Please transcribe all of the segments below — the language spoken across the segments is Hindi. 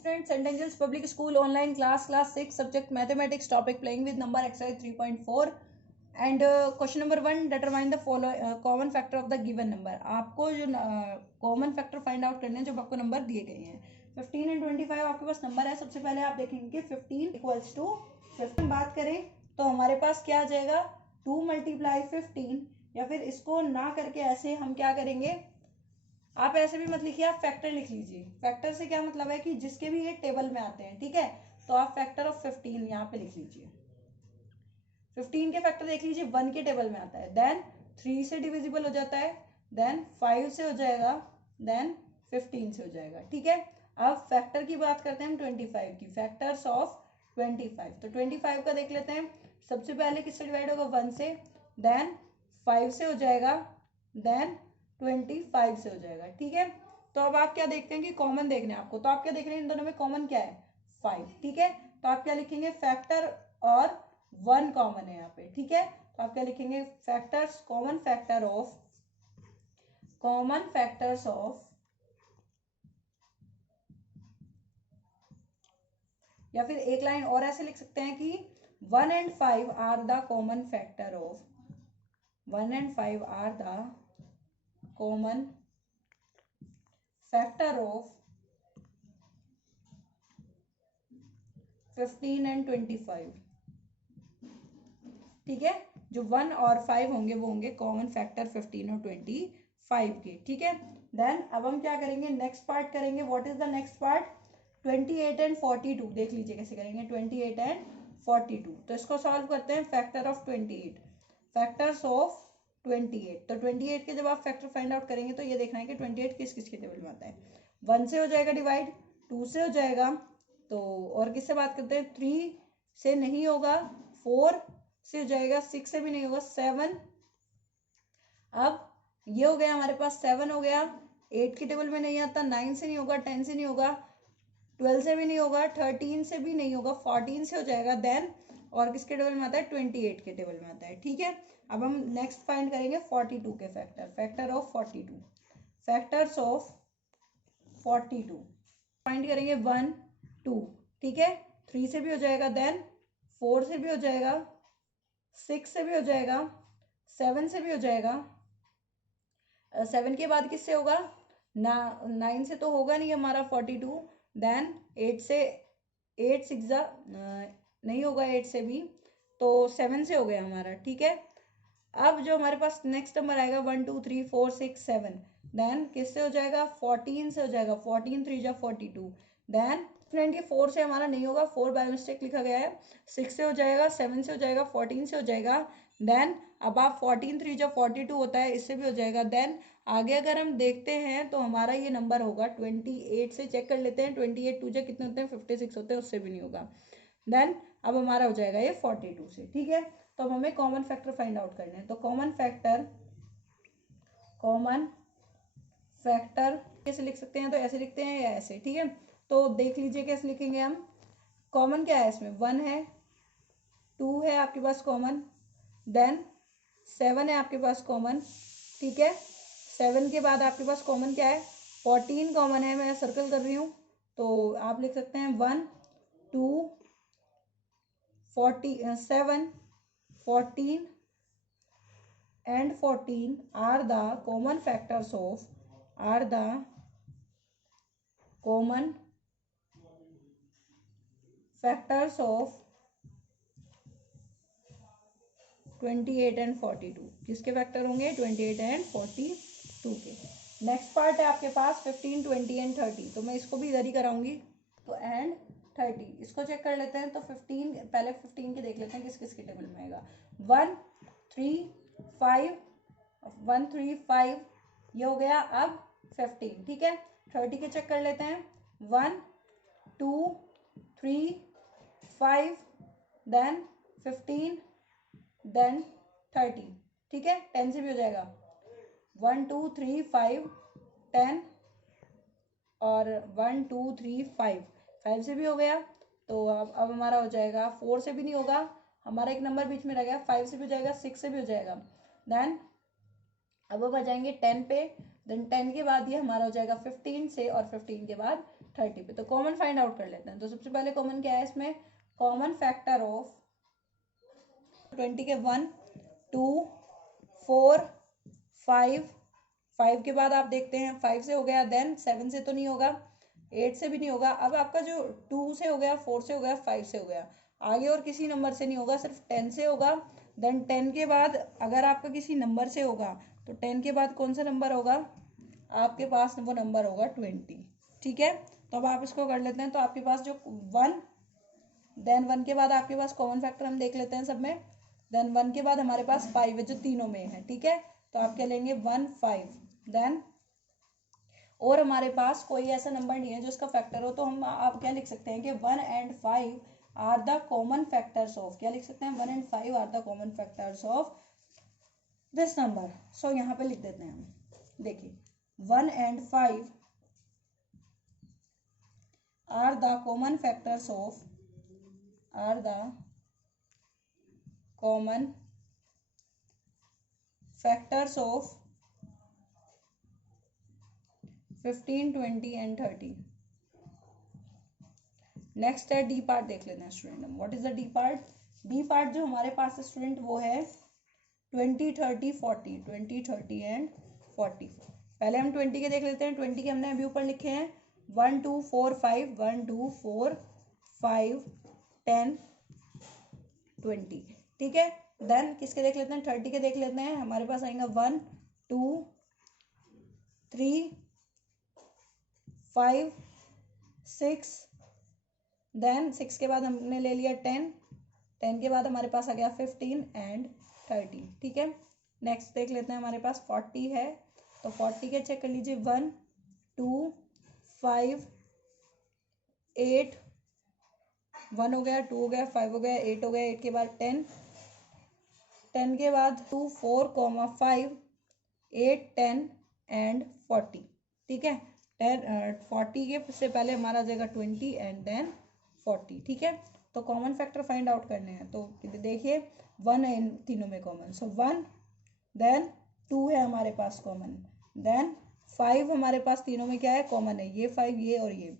students, St. Angel's Public School online class 6 subject mathematics topic playing with number exercise 3.4 and question number 1 determine the following common factor of the given number। आपको जो कॉमन फैक्टर फाइंड आउट करने हैं जब आपको नंबर दिए गए हैं 15 एंड 25 आपके पास नंबर है। सबसे पहले आप देखेंगे 15 इक्वल्स टू 15 बात करें तो हमारे पास क्या आ जाएगा 2 मल्टीप्लाई 15 या फिर इसको ना करके ऐसे हम क्या करेंगे, आप ऐसे भी मत लिखिए, आप फैक्टर लिख लीजिए। फैक्टर से क्या मतलब है कि जिसके भी ये टेबल में आते हैं, ठीक है, तो आप फैक्टर ऑफ 15 यहाँ पे लिख लीजिए। 15 के फैक्टर देख लीजिए 1 के टेबल में आता है, देन 3 से डिविजिबल हो जाता है, देन 5 से हो जाएगा, देन 15 से हो जाएगा, ठीक है। अब फैक्टर की बात करते हैं हम 25 की, फैक्टर्स ऑफ 25। तो 25 का देख लेते हैं। सबसे पहले किससे डिवाइड होगा 1 से, देन 5 से हो जाएगा, देन 25 से हो जाएगा, ठीक है। तो अब आप क्या देखते हैं कि कॉमन देखना है आपको, तो आप क्या देख रहे हैं इन दोनों में कॉमन क्या है 5, ठीक है। तो आप क्या लिखेंगे फैक्टर और 1 कॉमन है यहाँ पे, ठीक है। तो आप क्या लिखेंगे फैक्टर्स, कॉमन फैक्टर्स ऑफ, या फिर एक लाइन और ऐसे लिख सकते हैं कि 1 and 5 are the common factor of, 1 and 5 are the common factor of 15 and 25, ठीक है। जो 1 और 5 होंगे वो होंगे कॉमन फैक्टर 15 और 25 के, ठीक है। देन अब हम क्या करेंगे, नेक्स्ट पार्ट करेंगे। What is the next part, 28 and 42 देख लीजिए कैसे करेंगे, 28 एंड 42। तो इसको सॉल्व करते हैं, फैक्टर ऑफ 28, फैक्टर्स ऑफ 28। तो 28 के जब आप फैक्टर फाइंड आउट करेंगे तो ये देखना है कि 28 किस किस के टेबल में आता है। 1 से हो जाएगा डिवाइड, 2 से हो जाएगा, तो और किससे बात करते हैं, 3 से नहीं होगा, 4 से हो जाएगा, 6 से भी नहीं होगा, 7। अब ये हो गया हमारे पास 7 हो गया, 8 के टेबल में नहीं आता, 9 से नहीं होगा, 10 से नहीं होगा, 12 से भी नहीं होगा, 13 से भी नहीं होगा, 14 से हो जाएगा, देन और किसके टेबल में आता है 28 के टेबल में आता है, ठीक है। अब हम नेक्स्ट फाइंड करेंगे 42 के factor, factor of 42, factors of 42 find करेंगे 1 2, ठीक है। 3 से भी हो जाएगा, देन 4 से भी हो जाएगा, 6 से भी हो जाएगा, 7 से भी हो जाएगा। 7 के बाद किससे होगा, 9 से तो होगा नहीं हमारा 42, देन 8 से, 8 6 नहीं होगा, 8 से भी, तो 7 से हो गया हमारा, ठीक है। अब जो हमारे पास नेक्स्ट नंबर आएगा 1 2 3 4 6 7, देन किससे हो जाएगा 14 से हो जाएगा, 14 3 जा 42, देन फ्रेंड ये 4 से हमारा नहीं होगा, 4 बाय मिस्टेक लिखा गया है, 6 से हो जाएगा, 7 से हो जाएगा, 14 से हो जाएगा, देन अब आप 14 3 जा 42 होता है, इससे भी हो जाएगा। देन आगे अगर हम देखते हैं तो हमारा ये नंबर होगा 28 से, चेक कर लेते हैं 28 2 जा कितने होते हैं 56 होते हैं, उससे भी नहीं होगा। देन अब हमारा हो जाएगा ये 42 से, ठीक है। तो अब हमें कॉमन फैक्टर फाइंड आउट करने हैं। तो कॉमन फैक्टर कैसे लिख सकते हैं, तो ऐसे लिखते हैं या ऐसे, ठीक है। तो देख लीजिए कैसे लिखेंगे हम। कॉमन क्या है इसमें, 1 है, 2 है आपके पास कॉमन, देन 7 है आपके पास कॉमन, ठीक है। 7 के बाद आपके पास कॉमन क्या है, 14 कॉमन है, मैं सर्कल कर रही हूँ, तो आप लिख सकते हैं 1 2 7 14 and 14 are the common factors of, are the common factors of 28 and 42। किसके फैक्टर होंगे 28 and 42 के। नेक्स्ट पार्ट है आपके पास 15 20 and 30, तो मैं इसको भी इधर ही कराऊंगी। तो एंड 30 इसको चेक कर लेते हैं। तो 15 पहले 15 के देख लेते हैं किस किस के टेबल में आएगा, 1 3 5 1 3 5 ये हो गया। अब 15, ठीक है। 30 के चेक कर लेते हैं, 1 2 3 5 देन 15 देन 30, ठीक है। 10 से भी हो जाएगा, 1 2 3 5 10 और 1 2 3 5 से भी हो गया। तो अब हमारा हो जाएगा, 4 से भी नहीं होगा, हमारा एक नंबर बीच में रह गया, 5 से भी हो जाएगा, 6 से भी हो जाएगा। देन अब आ जाएंगे 10 पे, देन 10 के बाद ये हमारा हो जाएगा 15 से, और 15 के बाद 30 पे। तो कॉमन फाइंड आउट कर लेते हैं। तो सबसे पहले कॉमन क्या है इसमें, कॉमन फैक्टर ऑफ 20 के 1 2 4 5, 5 के बाद आप देखते हैं 5 से हो गया, देन 7 से तो नहीं होगा, 8 से भी नहीं होगा। अब आपका जो 2 से हो गया, 4 से हो गया, 5 से हो गया, आगे और किसी नंबर से नहीं होगा, सिर्फ 10 से होगा। देन 10 के बाद अगर आपका किसी नंबर से होगा तो 10 के बाद कौन सा नंबर होगा आपके पास, वो नंबर होगा 20। ठीक है, तो अब आप इसको कर लेते हैं। तो आपके पास जो 1, देन 1 के बाद आपके पास कॉमन फैक्टर हम देख लेते हैं सब में। देन 1 के बाद हमारे पास 5 है जो तीनों में है। ठीक है, तो आप क्या लेंगे 1 5। देन और हमारे पास कोई ऐसा नंबर नहीं है जो इसका फैक्टर हो, तो हम आप क्या लिख सकते हैं कि 1 and 5 are the common factors of, क्या लिख सकते हैं 1 and 5 are the common factors of this number. So यहाँ पे लिख देते हैं हम, देखिए 1 and 5 are the common factors of, are the common factors of 15 20 and 30। Next है डी पार्ट देख लेते हैं स्टूडेंट हम। What is the D part, D part जो हमारे पास स्टूडेंट वो है 20 30 40, 20 30 एंड 40। पहले हम 20 के देख लेते हैं। 20 के हमने अभी ऊपर लिखे हैं 1 2 4 5, 1 2 4 5 10 20। ठीक है, देन किसके देख लेते हैं, 30 के देख लेते हैं। हमारे पास आएगा 1 2 3 5 6, देन 6 के बाद हमने ले लिया 10, 10 के बाद हमारे पास आ गया 15 एंड 30। ठीक है, नेक्स्ट देख लेते हैं हमारे पास 40 है। तो 40 के चेक कर लीजिए 1 2 5 8, 1 हो गया, 2 हो गया, 5 हो गया, 8 हो गया, 8 के बाद 10, 10 के बाद 2 4 5 8 10 एंड 40। ठीक है, 40 के से पहले हमारा आ जाएगा 20 एंड देन 40। ठीक है, तो कॉमन फैक्टर फाइंड आउट करने हैं। तो देखिए 1 है इन तीनों में कॉमन, सो 1, देन 2 है हमारे पास कॉमन, देन 5 हमारे पास तीनों में क्या है कॉमन है, ये 5 ये और ये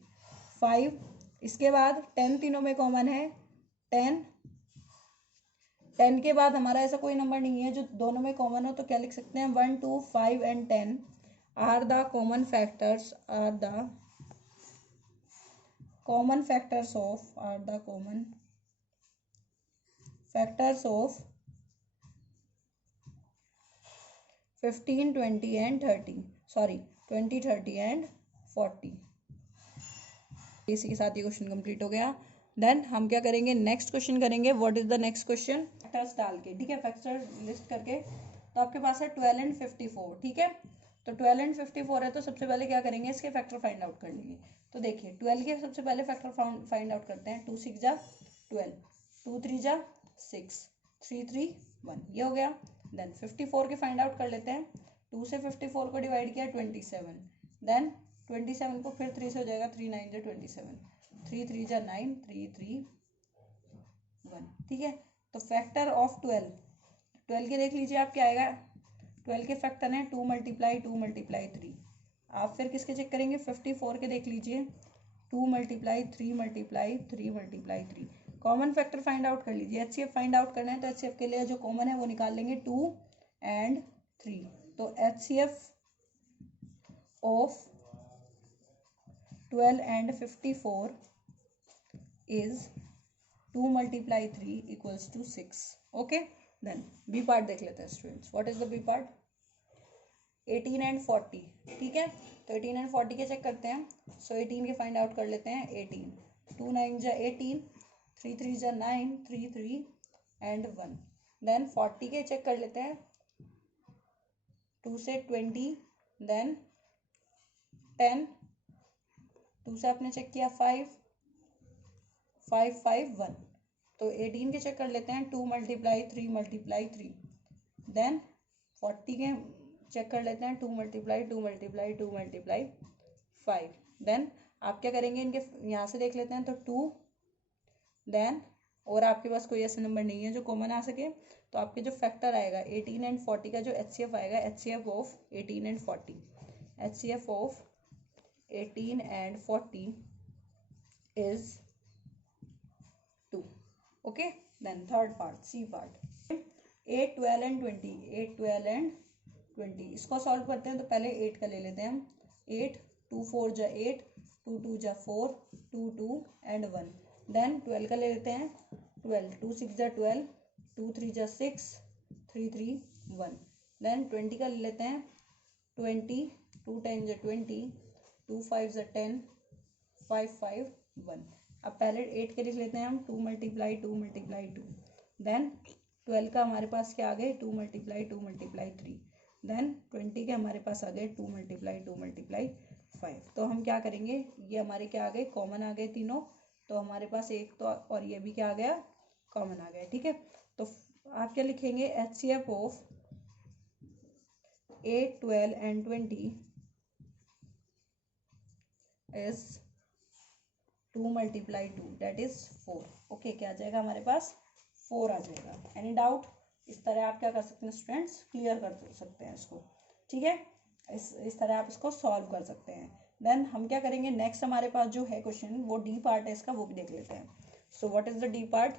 5। इसके बाद 10 तीनों में कॉमन है 10, 10 के बाद हमारा ऐसा कोई नंबर नहीं है जो दोनों में कॉमन हो, तो क्या लिख सकते हैं 1 2 5 and 10 are the common factors, are the common factors of, are the common factors of 15 20 and 30, sorry 20 30 and 40। इसी के साथ ये क्वेश्चन कंप्लीट हो गया। देन हम क्या करेंगे, नेक्स्ट क्वेश्चन करेंगे। What is the next question, factors डाल के। ठीक है, फैक्टर लिस्ट करके। तो आपके पास है 12 एंड 54। ठीक है, तो 12 एंड 54 है, तो सबसे पहले क्या करेंगे, इसके फैक्टर फाइंड आउट कर लेंगे। तो देखिए 12 के सबसे पहले फैक्टर फाइंड आउट करते हैं। 2 6 जा 12, 2 3 जा 6, 3 3 1, ये हो गया। देन 54 के फाइंड आउट कर लेते हैं। 2 से 54 को डिवाइड किया 27, देन 27 को फिर 3 से हो जाएगा, 3 9 जा 27, 3 3 जा 9, 3 3 1। ठीक है, तो फैक्टर ऑफ 12, 12 के देख लीजिए आप क्या आएगा। 12 के फैक्टर हैं 2 × 2 × 3। आप फिर किसके चेक करेंगे, 54 के देख लीजिए 2 × 3 × 3 × 3। कॉमन फैक्टर फाइंड आउट कर लीजिए। HCF फाइंड आउट करना है तो HCF के लिए जो कॉमन है वो निकाल लेंगे 2 एंड 3। तो HCF of 12 and 54 is 2 × 3 = 6। Okay, then B part देख लेते हैं students. What is the B part, 18 and 40। ठीक है, तो 18 एंड 40 के चेक करते हैं। सो 18 के फाइंड आउट कर लेते हैं। 18, 2 9 जा 18, 3 3 जा 9, 3 3 एंड 1। देन 40 के चेक कर लेते हैं। 2 से 20, देन 10, 2 से आपने चेक किया 5 5 5 1। तो 18 के चेक कर लेते हैं। 2 × 3 × 3। देन 40 के चेक कर लेते हैं। 2 × 2 × 2 × 5। देन आप क्या करेंगे, इनके यहाँ से देख लेते हैं। तो 2, देन और आपके पास कोई ऐसा नंबर नहीं है जो कॉमन आ सके, तो आपके जो फैक्टर आएगा 18 एंड 40 का जो HCF आएगा, HCF of 18 and 40, HCF of 18 and 14 is 2. Okay, then third part, C part. 8, 12 and 20, 8, 12 and 20, इसको सॉल्व करते हैं तो पहले 8 का ले लेते हैं हम. 8, 2 4 जा 8, 2 2 जा 4, 2 2 and 1. देन 12 का ले लेते हैं. 12, 2 6 जा 12, 2 3 जा 6, 3 3 1. देन 20 का ले लेते हैं. 20, 2 10 जा 20, 2 5 जा 10, 5 5 1. अब पहले 8 के लिख लेते हैं हम. 2 मल्टीप्लाई 2 मल्टीप्लाई 2. देन 12 का हमारे पास क्या आ गए. 2 मल्टीप्लाई 2 मल्टीप्लाई 3. देन 20 के हमारे पास आ गए 2 मल्टीप्लाई 2 मल्टीप्लाई 5. तो हम क्या करेंगे, ये हमारे क्या आ गए, कॉमन आ गए तीनों. तो हमारे पास एक तो और ये भी क्या आ गया, कॉमन आ गया. ठीक है, तो आप क्या लिखेंगे, HCF of 8, 12 and 20 is 2 multiply 2, that is 4. Okay, क्या आ जाएगा हमारे पास, 4 आ जाएगा. Any doubt? इस तरह आप क्या कर सकते हैं स्टूडेंट्स, क्लियर कर सकते हैं इसको. ठीक है, इस तरह आप इसको सॉल्व कर सकते हैं. देन हम क्या करेंगे, नेक्स्ट हमारे पास जो है क्वेश्चन, वो डी पार्ट है इसका, वो भी देख लेते हैं. So what is the D part.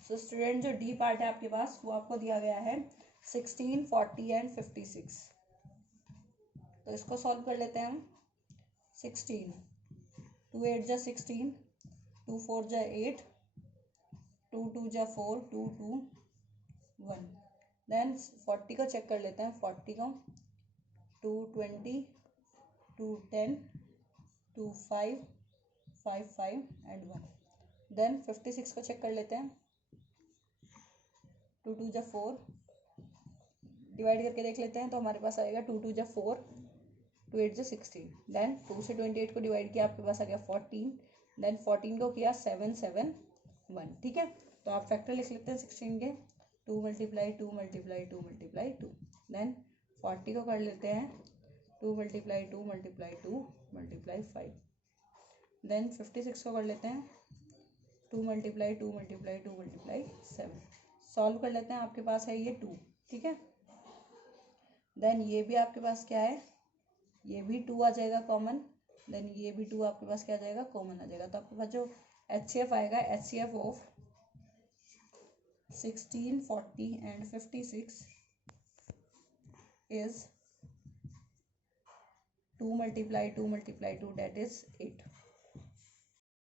So student जो डी पार्ट है आपके पास, वो आपको दिया गया है 16, 40 एंड 56. तो इसको सॉल्व कर लेते हैं हम. 16, 2 8 जा 16, 2 4 जा 8, 2 2 जा 4, 2 2 1. देन 40 को चेक कर लेते हैं. 40 को 2 20, 2 10, 2 5, 5 5 एंड 1. देन 56 को चेक कर लेते हैं. 2 2 जा 4, डिवाइड करके देख लेते हैं. तो हमारे पास आएगा 2 2 जा 4, 2 8 जा 16. देन 2 से 28 को डिवाइड किया, आपके पास आ गया 14. देन 14 को किया 7 7 1. ठीक है, तो आप फैक्टर लिख लेते हैं 16 के. 2 मल्टीप्लाई 2 मल्टीप्लाई 2 मल्टीप्लाई 2. देन 40 को कर लेते हैं. 2 मल्टीप्लाई 2 मल्टीप्लाई 2 मल्टीप्लाई 5. देन 56 को कर लेते हैं. 2 मल्टीप्लाई 2 मल्टीप्लाई 2 मल्टीप्लाई 7. सॉल्व कर लेते हैं. आपके पास है ये 2. ठीक है, देन ये भी आपके पास क्या है, ये भी 2 आ जाएगा कॉमन. देन ये भी 2 आपके पास क्या आ जाएगा, कॉमन आ जाएगा. तो आपके पास जो HCF आएगा, HCF of 16, 40 and 56 is 2 multiply 2 multiply 2, that is 8.